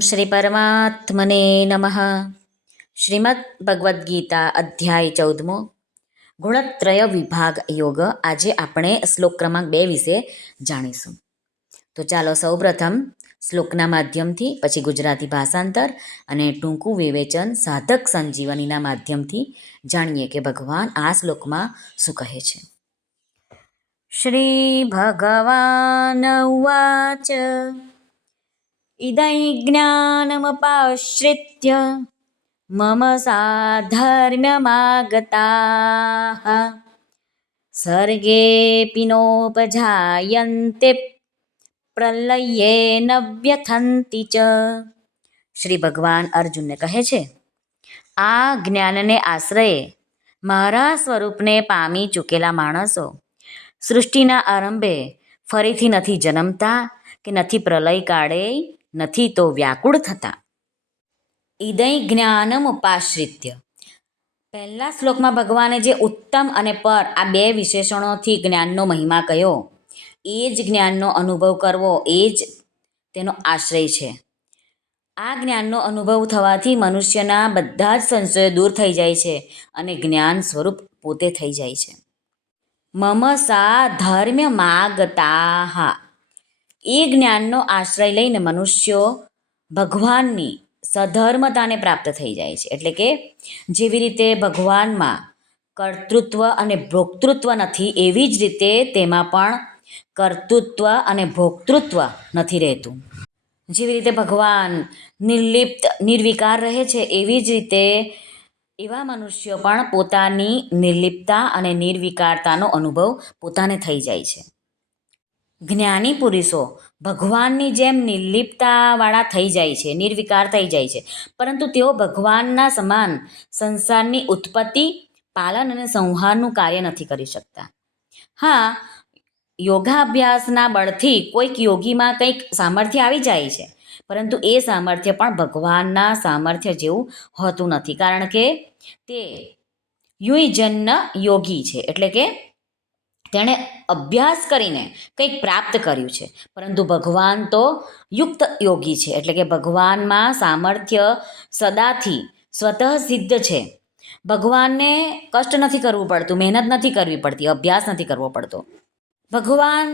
શ્રી પરમાત્મને નમઃ. શ્રીમદ ભગવદ્ ગીતા અધ્યાય 14 ગુણત્રય વિભાગ યોગ. આજે આપણે શ્લોક ક્રમાંક 2 વિશે જાણીશું. તો ચાલો સૌપ્રથમ શ્લોકના માધ્યમથી, પછી ગુજરાતી ભાષાંતર અને ટૂંકું વિવેચન સાધક સંજીવનીના માધ્યમથી જાણીએ કે ભગવાન આ શ્લોકમાં શું કહે છે. શ્રી ભગવાન ઉવાચ ઇદં જ્ઞાનમપાશ્રિત્ય મમ સાધર્મ્યમાગતાઃ સર્ગેऽપી નોપજાયન્તે પ્રલયે ન વ્યથન્તિ ચ. શ્રી ભગવાન અર્જુનને કહે છે, આ જ્ઞાનને આશ્રયે મારા સ્વરૂપને પામી ચૂકેલા માણસો સૃષ્ટિના આરંભે ફરીથી નથી જન્મતા કે નથી પ્રલય કાળે નથી તો વ્યાકુળ થતા. ઇદં જ્ઞાનમ ઉપાશ્રિત્ય. પહેલા શ્લોકમાં ભગવાને જે ઉત્તમ અને પર આ બે વિશેષણોથી જ્ઞાનનો મહિમા કહ્યો, એ જ જ્ઞાનનો અનુભવ કરવો એ જ તેનો આશ્રય છે. આ જ્ઞાનનો અનુભવ થવાથી મનુષ્યના બધા જ સંશયો દૂર થઈ જાય છે અને જ્ઞાન સ્વરૂપ પોતે થઈ જાય છે. મમ સાધર્મ્ય માગતાઃ. એ જ્ઞાનનો આશ્રય લઈને મનુષ્યો ભગવાનની સધર્મતાને પ્રાપ્ત થઈ જાય છે. એટલે કે જેવી રીતે ભગવાનમાં કર્તૃત્વ અને ભોક્તૃત્વ નથી, એવી જ રીતે તેમાં પણ કર્તૃત્વ અને ભોક્તૃત્વ નથી રહેતું. જેવી રીતે ભગવાન નિર્લિપ્ત નિર્વિકાર રહે છે, એવી જ રીતે એવા મનુષ્યો પણ પોતાની નિર્લિપ્તતા અને નિર્વિકારતાનો અનુભવ પોતાને થઈ જાય છે. જ્ઞાની પુરુષો ભગવાનની જેમ નિર્લિપ્તતાવાળા થઈ જાય છે, નિર્વિકાર થઈ જાય છે, પરંતુ તેઓ ભગવાનના સમાન સંસારની ઉત્પત્તિ, પાલન અને સંહારનું કાર્ય નથી કરી શકતા. હા, યોગાભ્યાસના બળથી કોઈક યોગીમાં કંઈક સામર્થ્ય આવી જાય છે, પરંતુ એ સામર્થ્ય પણ ભગવાનના સામર્થ્ય જેવું હોતું નથી, કારણ કે તે યુજન્ય યોગી છે. એટલે કે તેણે અભ્યાસ કરીને કંઈક પ્રાપ્ત કર્યું છે, પરંતુ ભગવાન તો યુક્ત યોગી છે. એટલે કે ભગવાનમાં સામર્થ્ય સદાથી સ્વતઃ સિદ્ધ છે. ભગવાનને કષ્ટ નથી કરવું પડતું, મહેનત નથી કરવી પડતી, અભ્યાસ નથી કરવો પડતો. ભગવાન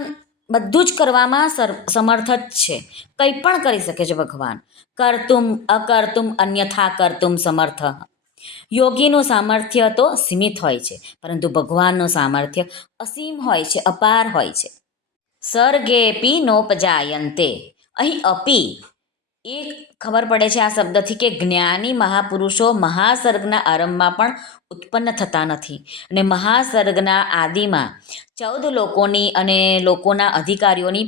બધું જ કરવામાં સમર્થ જ છે, કંઈ પણ કરી શકે છે ભગવાન. કર્તુમ અકર્તુમ અન્યથા કર્તુમ સમર્થ. યોગીનું સામર્થ્ય તો સીમિત હોય છે, પરંતુ ભગવાનનું સામર્થ્ય અસીમ હોય છે, અપાર હોય છે. સર્ગેऽપી નોપજાયન્તે. અહીં અપી એ ખબર પડે છે આ શબ્દથી કે જ્ઞાની મહાપુરુષો મહાસર્ગના આરંભમાં પણ ઉત્પન્ન થતા નથી, અને મહાસર્ગના આદિમાં 14 લોકોની અને લોકોના અધિકારીઓની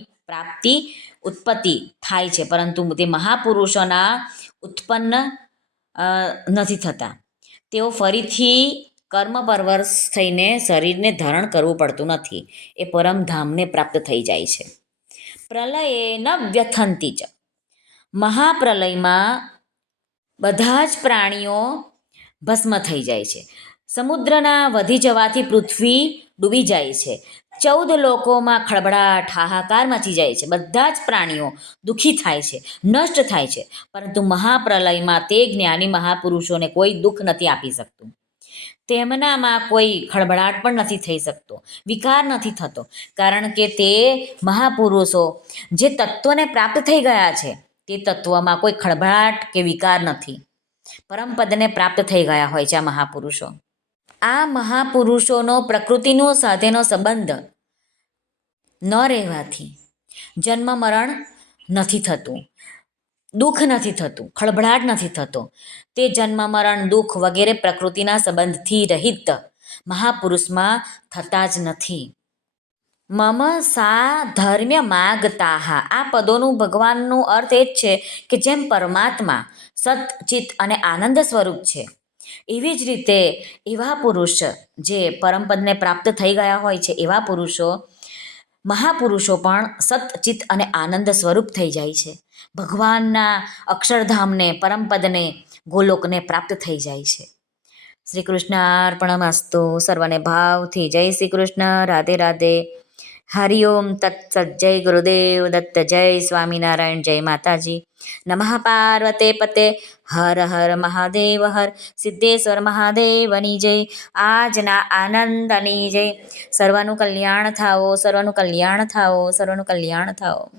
ઉત્પત્તિ થાય છે, પરંતુ તે મહાપુરુષોના ઉત્પન્ન નથી થતા. તેઓ ફરીથી કર્મપરવશ થઈને શરીરને ધારણ કરવું પડતું નથી, એ પરમધામને પ્રાપ્ત થઈ જાય છે. પ્રલયે ન વ્યથન્તિ ચ. મહાપ્રલયમાં બધા જ પ્રાણીઓ ભસ્મ થઈ જાય છે. સમુદ્રના વધી જવાથી પૃથ્વી ડૂબી જાય છે. 14 લોકોમાં ખળભળાટ, હાહાકાર મચી જાય છે. બધા જ પ્રાણીઓ દુઃખી થાય છે, નષ્ટ થાય છે, પરંતુ મહાપ્રલયમાં તે જ્ઞાની મહાપુરુષોને કોઈ દુઃખ નથી આપી શકતું. તેમનામાં કોઈ ખળભળાટ પણ નથી થઈ શકતો, વિકાર નથી થતો, કારણ કે તે મહાપુરુષો જે તત્વને પ્રાપ્ત થઈ ગયા છે, તે તત્વમાં કોઈ ખળભળાટ કે વિકાર નથી. પરમપદને પ્રાપ્ત થઈ ગયા હોય છે આ મહાપુરુષો. આ મહાપુરુષોનો પ્રકૃતિનો સાથેનો સંબંધ ન રહેવાથી જન્મ મરણ નથી થતું, દુઃખ નથી થતું, ખળભળાટ નથી થતો. તે જન્મ મરણ દુઃખ વગેરે પ્રકૃતિના સંબંધથી રહિત મહાપુરુષમાં થતા જ નથી. મમ સાધર્મ્ય માગતાઃ. આ પદોનું ભગવાનનું અર્થ એ જ છે કે જેમ પરમાત્મા સત, ચિત્ત અને આનંદ સ્વરૂપ છે, એવી જ રીતે એવા પુરુષ જે પરમપદને પ્રાપ્ત થઈ ગયા હોય છે, એવા પુરુષો મહાપુરુષો પણ સત, ચિત્ત અને આનંદ સ્વરૂપ થઈ જાય છે. ભગવાનના અક્ષરધામને, પરમપદને, ગોલોકને પ્રાપ્ત થઈ જાય છે. શ્રી કૃષ્ણાર્પણમસ્તુ. સર્વને ભાવથી જય શ્રી કૃષ્ણ. રાધે રાધે. હરિઓમ તત્સત જય ગુરુદેવ દત્ત જય સ્વામિનારાયણ જય માતાજી નમઃ પાર્વતે પતે હર હર મહાદેવ હર સિદ્ધેશ્વર મહાદેવની જય આજના આનંદની જય સર્વનું કલ્યાણ થાઓ સર્વનું કલ્યાણ થાઓ સર્વનું કલ્યાણ થાઓ.